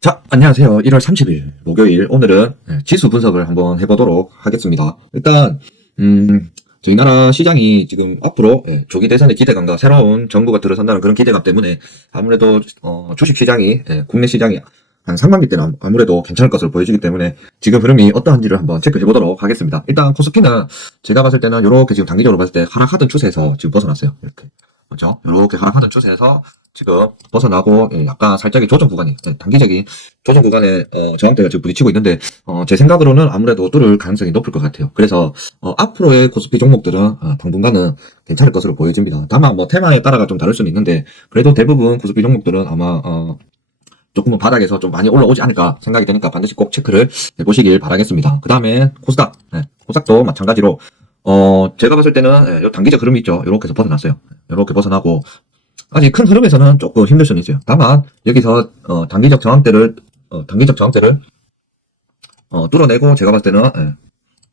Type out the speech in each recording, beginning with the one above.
자, 안녕하세요. 1월 30일 목요일 오늘은 네, 지수 분석을 한번 해보도록 하겠습니다. 일단 음, 저희 나라 시장이 지금 앞으로 예, 조기 대선의 기대감과 새로운 정부가 들어선다는 그런 기대감 때문에 아무래도 어, 주식 시장이 예, 국내 시장이 한 상반기 때는 아무래도 괜찮을 것으로 보여지기 때문에 지금 흐름이 어떠한지를 한번 체크해 보도록 하겠습니다. 일단 코스피는 제가 봤을 때는 이렇게 지금 단기적으로 봤을 때 하락하던 추세에서 지금 벗어났어요. 이렇게 그렇죠? 이렇게 하락하던 추세에서 지금 벗어나고 예, 약간 살짝의 조정 구간이 예, 단기적인 조정 구간에 어, 저항대가 지금 부딪히고 있는데 어, 제 생각으로는 아무래도 뚫을 가능성이 높을 것 같아요. 그래서 어, 앞으로의 코스피 종목들은 어, 당분간은 괜찮을 것으로 보여집니다. 다만 뭐 테마에 따라가 좀 다를 수는 있는데 그래도 대부분 코스피 종목들은 아마 어, 조금은 바닥에서 좀 많이 올라오지 않을까 생각이 되니까 반드시 꼭 체크를 해보시길 바라겠습니다. 그 다음에 코스닥, 네, 코스닥도 마찬가지로 어, 제가 봤을 때는 예, 요 단기적 흐름이 있죠. 이렇게 해서 벗어났어요. 이렇게 벗어나고 아직 큰 흐름에서는 조금 힘들 수는 있어요. 다만 여기서 어, 단기적 저항대를 어, 단기적 저항대를 어, 뚫어내고 제가 봤을 때는 예,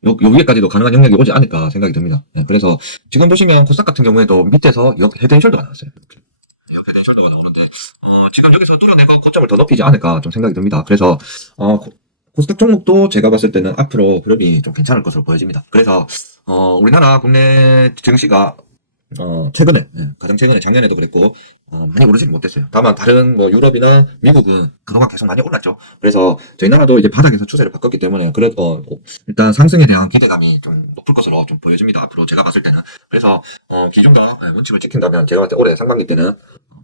요, 요 위에까지도 가능한 영역이 오지 않을까 생각이 듭니다. 예, 그래서 지금 보시면 코스닥 같은 경우에도 밑에서 역 헤드 앤숄더가 나왔어요. 이렇게. 역 헤드앤숄더가 나오는데 어, 지금 여기서 뚫어내고 고점을 더 높이지 않을까 좀 생각이 듭니다. 그래서 어, 코- 코스닥 종목도 제가 봤을 때는 앞으로 흐름이 좀 괜찮을 것으로 보여집니다. 그래서 어, 우리나라 국내 증시가 어, 최근에, 예, 가장 최근에 작년에도 그랬고, 어, 많이 오르지는 못했어요. 다만, 다른 뭐, 유럽이나 미국은 그동안 계속 많이 올랐죠. 그래서, 저희 나라도 이제 바닥에서 추세를 바꿨기 때문에, 그래, 어, 일단 상승에 대한 기대감이 좀 높을 것으로 좀 보여집니다. 앞으로 제가 봤을 때는. 그래서, 어, 기존과 예, 원칙을 지킨다면, 제가 봤을 때 올해 상반기 때는, 어,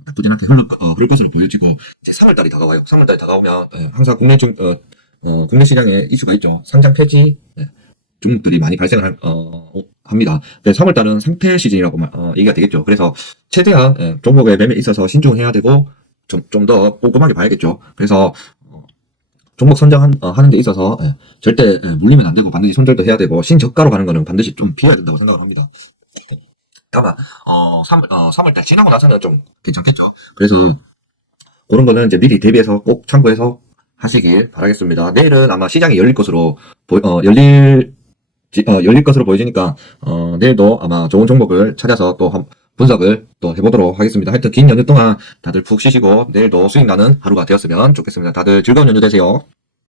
나쁘지 않게 흘러, 어, 흐를 것으로 보여지고, 이제 3월달이 다가와요. 3월달이 다가오면, 예, 항상 국내 중, 어, 어, 국내 시장에 이슈가 있죠. 상장 폐지, 예, 종목들이 많이 발생을 할- 어, 합니다. 3월달은 상패 시즌이라고 말- 어, 얘기가 되겠죠. 그래서 최대한 예, 종목의 매매에 있어서 신중해야 되고 좀좀더 꼼꼼하게 봐야겠죠. 그래서 어, 종목 선정하는 게 있어서 예, 절대 예, 물리면 안 되고 반드시 손절도 해야 되고 신저가로 가는 거는 반드시 좀 피해야 된다고 생각을 합니다. 다만 어, 3, 어, 3월달 지나고 나서는 좀 괜찮겠죠. 그래서 그런 거는 이제 미리 대비해서 꼭 참고해서 하시길 바라겠습니다. 내일은 아마 시장이 열릴 것으로 보, 어, 열릴 지- 어, 열릴 것으로 보여지니까 어, 내일도 아마 좋은 종목을 찾아서 또 한- 분석을 또 해보도록 하겠습니다. 하여튼 긴 연휴 동안 다들 푹 쉬시고 내일도 수익 나는 하루가 되었으면 좋겠습니다. 다들 즐거운 연휴 되세요.